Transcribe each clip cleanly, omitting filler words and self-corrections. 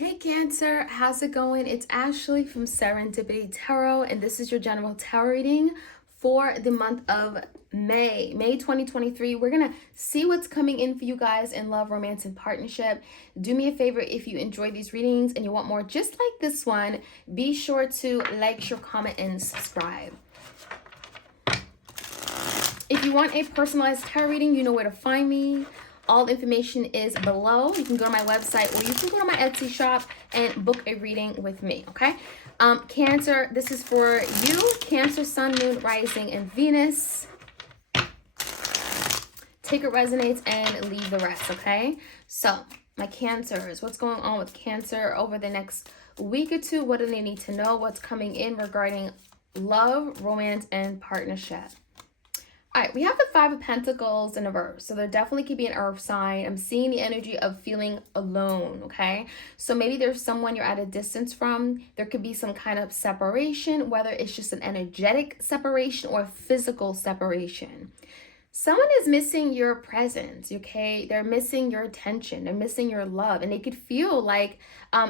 Hey Cancer, how's it going? It's Ashley from Serendipity Tarot, and this is your general tarot reading for the month of May 2023. We're gonna see what's coming in for you guys in love, romance, and partnership. Do me a favor if you enjoy these readings and you want more just like this one, be sure to like, share, comment, and subscribe. If you want a personalized tarot reading, you know where to find me. All information is below. You can go to my website or you can go to my Etsy shop and book a reading with me, okay? Cancer, this is for you. Cancer, Sun, Moon, Rising, and Venus. Take what resonates and leave the rest, okay? So, my Cancers, what's going on with Cancer over the next week or two? What do they need to know? What's coming in regarding love, romance, and partnership? All right, we have the Five of Pentacles in reverse. So there definitely could be an earth sign. I'm seeing the energy of feeling alone, okay? So maybe there's someone you're at a distance from. There could be some kind of separation, whether it's just an energetic separation or a physical separation. Someone is missing your presence, okay? They're missing your attention. They're missing your love. And they could feel like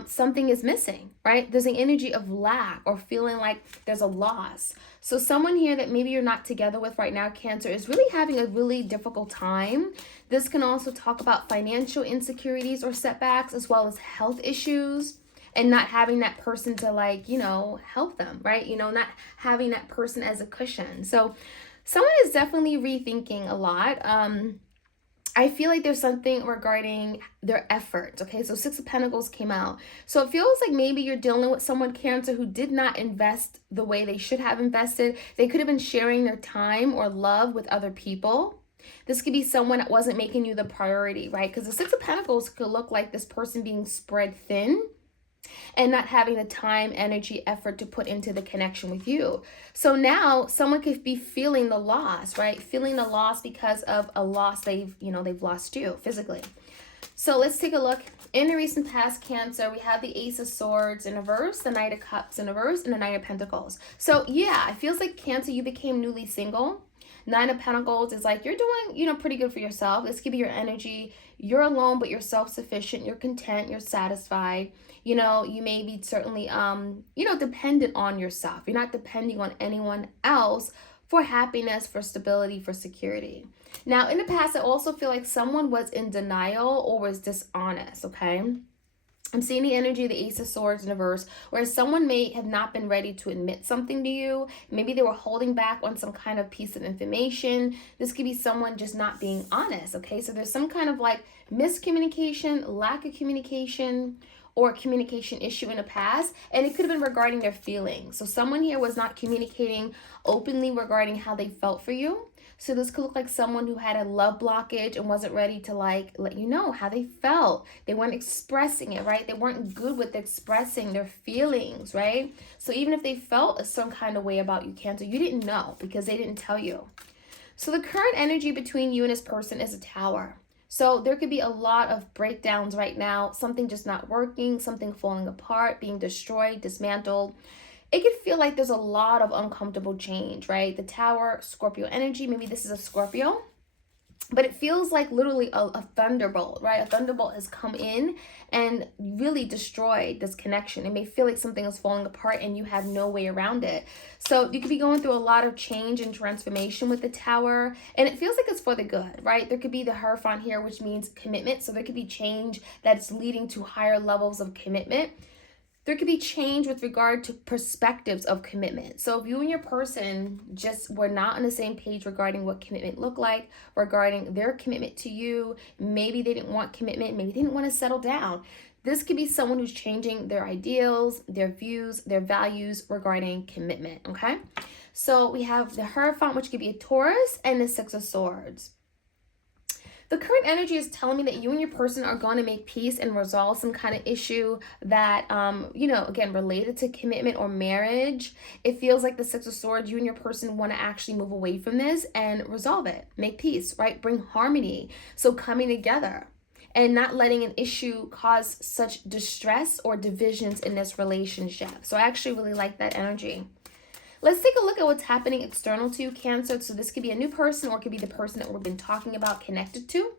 something is missing, right? There's an energy of lack or feeling like there's a loss. So someone here that maybe you're not together with right now, Cancer, is really having a really difficult time. This can also talk about financial insecurities or setbacks, as well as health issues. And not having that person to help them, right? Not having that person as a cushion. So someone is definitely rethinking a lot. I feel like there's something regarding their efforts, okay? So Six of Pentacles came out. So it feels like maybe you're dealing with someone, Cancer, who did not invest the way they should have invested. They could have been sharing their time or love with other people. This could be someone that wasn't making you the priority, right? Because the Six of Pentacles could look like this person being spread thin and not having the time, energy, effort to put into the connection with you. So now someone could be feeling the loss, right? Feeling the loss because of a loss they've lost you physically. So let's take a look. In the recent past, Cancer, we have the Ace of Swords in reverse, the Knight of Cups in reverse, and the Knight of Pentacles. So yeah, it feels like, Cancer, you became newly single. Nine of Pentacles is like you're doing, pretty good for yourself. This could be your energy. You're alone, but you're self-sufficient. You're content. You're satisfied. You may be certainly, dependent on yourself. You're not depending on anyone else for happiness, for stability, for security. Now, in the past, I also feel like someone was in denial or was dishonest, okay? I'm seeing the energy of the Ace of Swords in reverse, where someone may have not been ready to admit something to you. Maybe they were holding back on some kind of piece of information. This could be someone just not being honest, okay? So there's some kind of like miscommunication, lack of communication, or communication issue in the past, and it could have been regarding their feelings. So someone here was not communicating openly regarding how they felt for you. So this could look like someone who had a love blockage and wasn't ready to let you know how they felt. They weren't expressing it, right? They weren't good with expressing their feelings, right? So even if they felt some kind of way about you, Cancer, you didn't know because they didn't tell you. So the current energy between you and this person is a Tower. So there could be a lot of breakdowns right now, something just not working, something falling apart, being destroyed, dismantled. It could feel like there's a lot of uncomfortable change, right? The Tower, Scorpio energy, maybe this is a Scorpio, but it feels like literally a thunderbolt, right? A thunderbolt has come in and really destroyed this connection. It may feel like something is falling apart and you have no way around it. So you could be going through a lot of change and transformation with the Tower, and it feels like it's for the good, right? There could be the Hierophant here, which means commitment. So there could be change that's leading to higher levels of commitment. There could be change with regard to perspectives of commitment. So if you and your person just were not on the same page regarding what commitment looked like, regarding their commitment to you, maybe they didn't want commitment, maybe they didn't want to settle down. This could be someone who's changing their ideals, their views, their values regarding commitment, okay? So we have the Hierophant, which could be a Taurus, and the Six of Swords. The current energy is telling me that you and your person are going to make peace and resolve some kind of issue that, again, related to commitment or marriage. It feels like the Six of Swords, you and your person want to actually move away from this and resolve it, make peace, right? Bring harmony. So coming together and not letting an issue cause such distress or divisions in this relationship. So I actually really like that energy. Let's take a look at what's happening external to you, Cancer. So this could be a new person or it could be the person that we've been talking about connected to.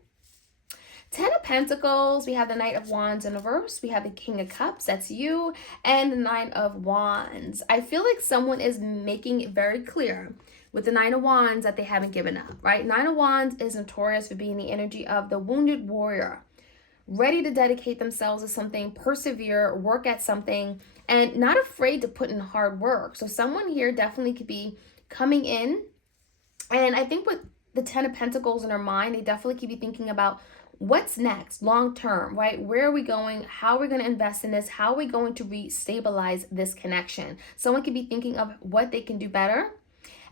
Ten of Pentacles, we have the Knight of Wands in reverse. We have the King of Cups, that's you, and the Nine of Wands. I feel like someone is making it very clear with the Nine of Wands that they haven't given up, right? Nine of Wands is notorious for being the energy of the wounded warrior, ready to dedicate themselves to something, persevere, work at something, and not afraid to put in hard work. So someone here definitely could be coming in, and I think with the Ten of Pentacles in their mind, they definitely could be thinking about what's next, long term, right? Where are we going? How are we going to invest in this? How are we going to re-stabilize this connection? Someone could be thinking of what they can do better.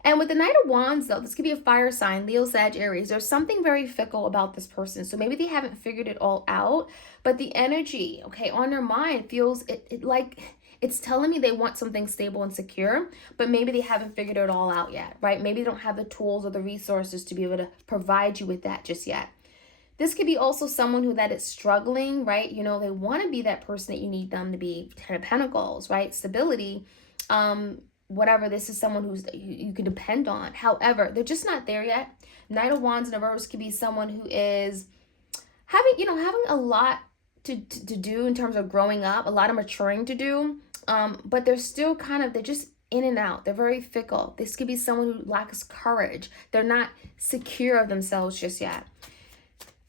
And with the Knight of Wands, though, this could be a fire sign, Leo, Sag, Aries. There's something very fickle about this person. So maybe they haven't figured it all out, but the energy, okay, on their mind feels it like it's telling me they want something stable and secure, but maybe they haven't figured it all out yet, right? Maybe they don't have the tools or the resources to be able to provide you with that just yet. This could be also someone who that is struggling, right? You know, they want to be that person that you need them to be. Ten of Pentacles, right? Stability, whatever. This is someone who you can depend on. However, they're just not there yet. Knight of Wands in reverse could be someone who is having a lot to do in terms of growing up, a lot of maturing to do. But they're still they're just in and out. They're very fickle. This could be someone who lacks courage. They're not secure of themselves just yet.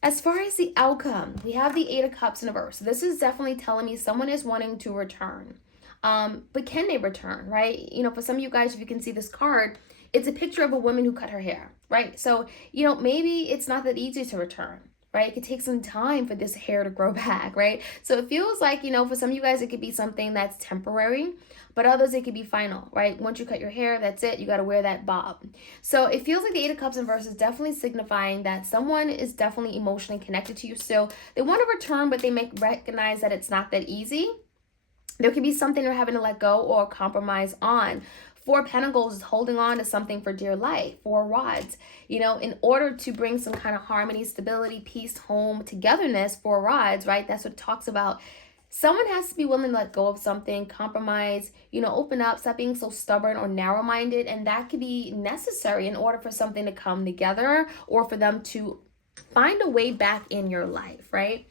As far as the outcome, we have the Eight of Cups in reverse. So this is definitely telling me someone is wanting to return. But can they return, right? You know, for some of you guys, if you can see this card, it's a picture of a woman who cut her hair, right? So, you know, maybe it's not that easy to return, right? It could take some time for this hair to grow back, right? So it feels like, you know, for some of you guys, it could be something that's temporary, but others, it could be final, right? Once you cut your hair, that's it. You got to wear that bob. So it feels like the Eight of Cups in reverse is definitely signifying that someone is definitely emotionally connected to you still. They want to return, but they recognize that it's not that easy. There could be something they're having to let go or compromise on. Four of Pentacles is holding on to something for dear life. Four Rods, you know, in order to bring some kind of harmony, stability, peace, home, togetherness. Four Rods, right? That's what it talks about. Someone has to be willing to let go of something, compromise, you know, open up, stop being so stubborn or narrow-minded. And that could be necessary in order for something to come together or for them to find a way back in your life, right?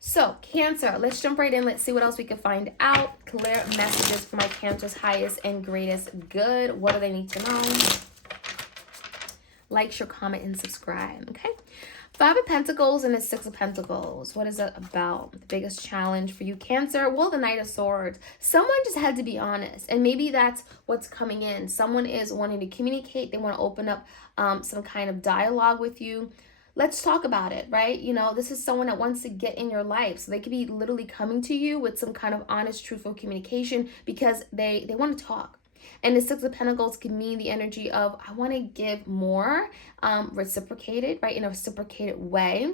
So, Cancer, let's jump right in. Let's see what else we can find out. Clear messages for my Cancer's highest and greatest good. What do they need to know? Like, share, comment, and subscribe, okay? Five of Pentacles and the Six of Pentacles. What is it about? The biggest challenge for you, Cancer? Well, the Knight of Swords. Someone just had to be honest, and maybe that's what's coming in. Someone is wanting to communicate. They want to open up some kind of dialogue with you. Let's talk about it, right? You know, this is someone that wants to get in your life. So they could be literally coming to you with some kind of honest, truthful communication because they want to talk. And the Six of Pentacles can mean the energy of, I want to give more, reciprocated, right? In a reciprocated way.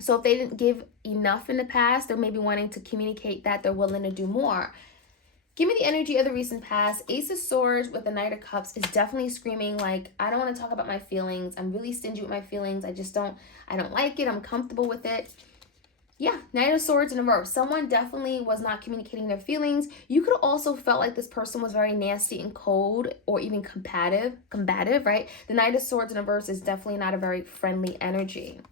So if they didn't give enough in the past, they're maybe wanting to communicate that they're willing to do more. Give me the energy of the recent past. Ace of Swords with the Knight of Cups is definitely screaming like, I don't want to talk about my feelings. I'm really stingy with my feelings. I don't like it. I'm comfortable with it. Yeah, Knight of Swords in reverse. Someone definitely was not communicating their feelings. You could also felt like this person was very nasty and cold or even combative, right? The Knight of Swords in reverse is definitely not a very friendly energy.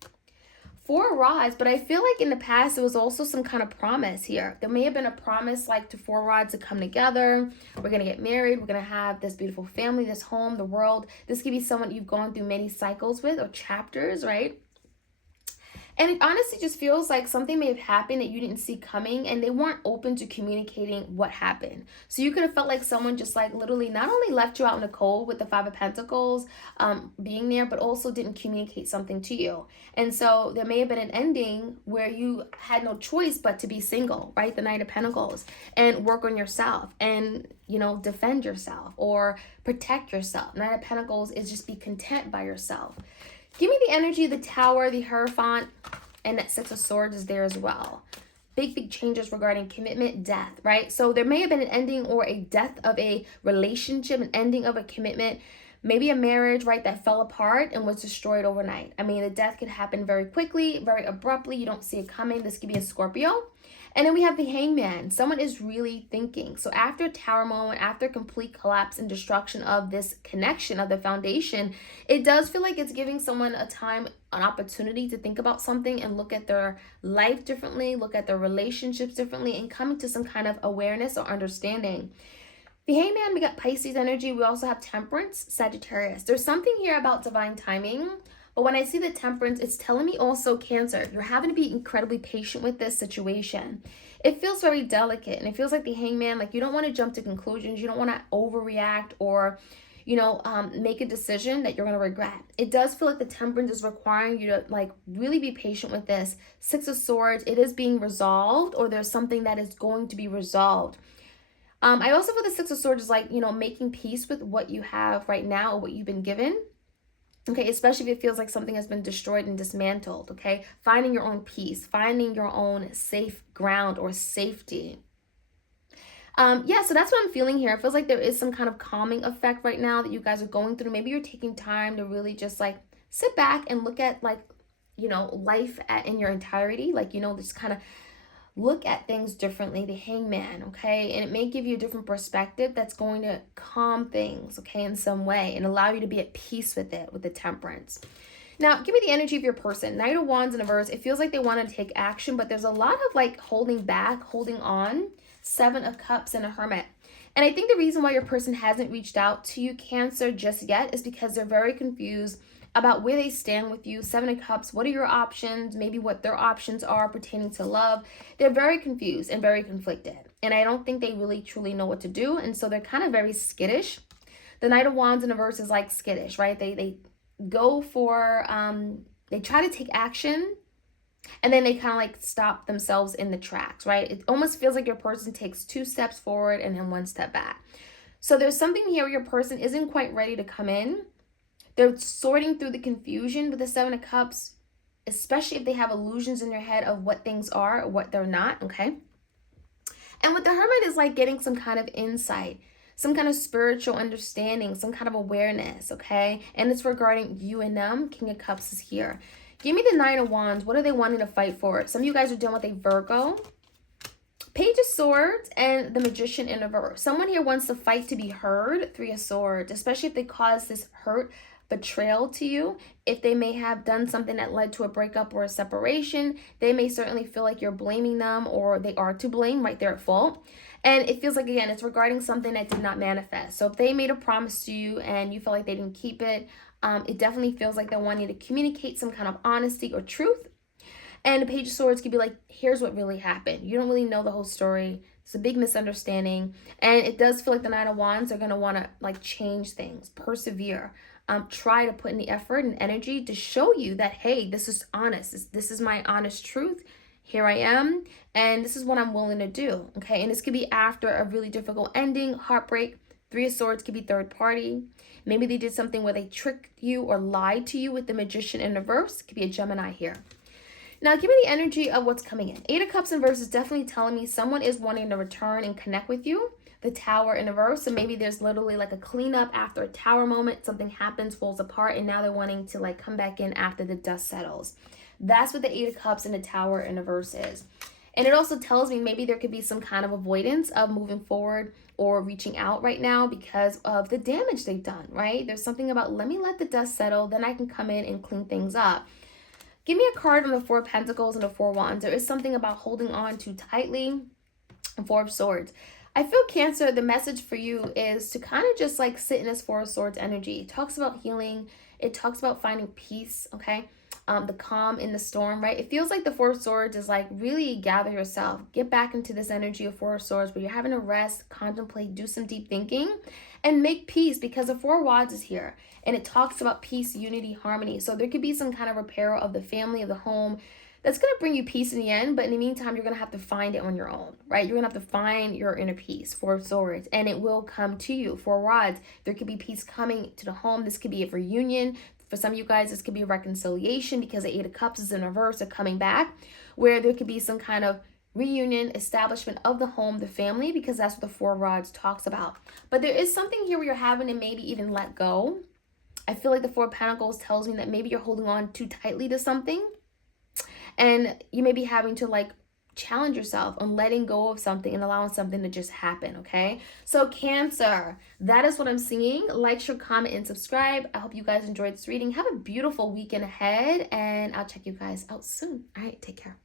Four Rods, but I feel like in the past there was also some kind of promise here. There may have been a promise like to Four Rods to come together. We're going to get married. We're going to have this beautiful family, this home, the world. This could be someone you've gone through many cycles with or chapters, right? And it honestly just feels like something may have happened that you didn't see coming and they weren't open to communicating what happened. So you could have felt like someone just like literally not only left you out in the cold with the Five of Pentacles being there, but also didn't communicate something to you. And so there may have been an ending where you had no choice but to be single, right? The Knight of Pentacles, and work on yourself and, you know, defend yourself or protect yourself. Knight of Pentacles is just be content by yourself. Give me the energy of the Tower, the Hierophant, and that Six of Swords is there as well. Big changes regarding commitment, death, right? So there may have been an ending or a death of a relationship, an ending of a commitment, maybe a marriage, right, that fell apart and was destroyed overnight. I mean, the death could happen very quickly, very abruptly. You don't see it coming. This could be a Scorpio. And then we have the Hangman. Someone is really thinking. So after a tower moment, after complete collapse and destruction of this connection of the foundation, it does feel like it's giving someone a time, an opportunity to think about something and look at their life differently, look at their relationships differently, and coming to some kind of awareness or understanding. The Hangman, we got Pisces energy. We also have Temperance, Sagittarius. There's something here about divine timing. But when I see the Temperance, it's telling me also Cancer. You're having to be incredibly patient with this situation. It feels very delicate. And it feels like the Hangman, like you don't want to jump to conclusions. You don't want to overreact or, make a decision that you're going to regret. It does feel like the Temperance is requiring you to like really be patient with this. Six of Swords, it is being resolved, or there's something that is going to be resolved. I also feel the Six of Swords is like, making peace with what you have right now or what you've been given. Okay, especially if it feels like something has been destroyed and dismantled, okay? Finding your own peace, finding your own safe ground or safety. So that's what I'm feeling here. It feels like there is some kind of calming effect right now that you guys are going through. Maybe you're taking time to really just like sit back and look at like, life in your entirety. Like, just kind of look at things differently, the Hangman, okay? And it may give you a different perspective that's going to calm things, okay, in some way and allow you to be at peace with it, with the Temperance. Now, give me the energy of your person. Knight of Wands in reverse. It feels like they want to take action, but there's a lot of like holding back, holding on. Seven of Cups and a Hermit. And I think the reason why your person hasn't reached out to you, Cancer, just yet is because they're very confused about where they stand with you. Seven of Cups, what are your options? Maybe what their options are pertaining to love. They're very confused and very conflicted. And I don't think they really truly know what to do. And so they're kind of very skittish. The Knight of Wands in reverse is like skittish, right? They go for, they try to take action, and then they kind of like stop themselves in the tracks, right? It almost feels like your person takes 2 steps forward and then 1 step back. So there's something here where your person isn't quite ready to come in. They're sorting through the confusion with the Seven of Cups, especially if they have illusions in their head of what things are or what they're not, okay? And with the Hermit is like getting some kind of insight, some kind of spiritual understanding, some kind of awareness, okay? And it's regarding you and them. King of Cups is here. Give me the Nine of Wands. What are they wanting to fight for? Some of you guys are dealing with a Virgo. Page of Swords and the Magician in reverse. Someone here wants to fight to be heard. Three of Swords, especially if they cause this hurt, betrayal to you. If they may have done something that led to a breakup or a separation, they may certainly feel like you're blaming them or they are to blame, right? They're at fault. And it feels like, again, it's regarding something that did not manifest. So if they made a promise to you and you feel like they didn't keep it, it definitely feels like they're wanting to communicate some kind of honesty or truth. And the Page of Swords could be like, here's what really happened. You don't really know the whole story. It's a big misunderstanding. And it does feel like the Nine of Wands are going to want to like change things, persevere, try to put in the effort and energy to show you that, hey, this is honest. This is my honest truth. Here I am. And this is what I'm willing to do. Okay. And this could be after a really difficult ending, heartbreak. Three of Swords could be third party. Maybe they did something where they tricked you or lied to you with the Magician in reverse. It could be a Gemini here. Now, give me the energy of what's coming in. Eight of Cups in reverse is definitely telling me someone is wanting to return and connect with you. The Tower in reverse. So maybe there's literally like a cleanup after a tower moment. Something happens, falls apart, and now they're wanting to like come back in after the dust settles. That's what the Eight of Cups and the Tower in reverse is. And it also tells me maybe there could be some kind of avoidance of moving forward or reaching out right now because of the damage they've done, right? There's something about, let me let the dust settle, then I can come in and clean things up. Give me a card on the Four of Pentacles and the Four of Wands. There is something about holding on too tightly. And Four of Swords. I feel, Cancer, the message for you is to kind of just like sit in this Four of Swords energy. It talks about healing. It talks about finding peace, okay? The calm in the storm, right? It feels like the Four of Swords is like really gather yourself. Get back into this energy of Four of Swords where you're having to rest, contemplate, do some deep thinking, and make peace because the Four of Wands is here. And it talks about peace, unity, harmony. So there could be some kind of repair of the family, of the home, that's going to bring you peace in the end. But in the meantime, you're going to have to find it on your own, right? You're going to have to find your inner peace. Four of Swords. And it will come to you. Four of Rods. There could be peace coming to the home. This could be a reunion. For some of you guys, this could be a reconciliation because the Eight of Cups is in reverse, or coming back, where there could be some kind of reunion, establishment of the home, the family, because that's what the Four of Rods talks about. But there is something here where you're having to maybe even let go. I feel like the Four of Pentacles tells me that maybe you're holding on too tightly to something. And you may be having to like challenge yourself on letting go of something and allowing something to just happen, okay? So Cancer, that is what I'm seeing. Like, share, comment, and subscribe. I hope you guys enjoyed this reading. Have a beautiful weekend ahead, and I'll check you guys out soon. All right, take care.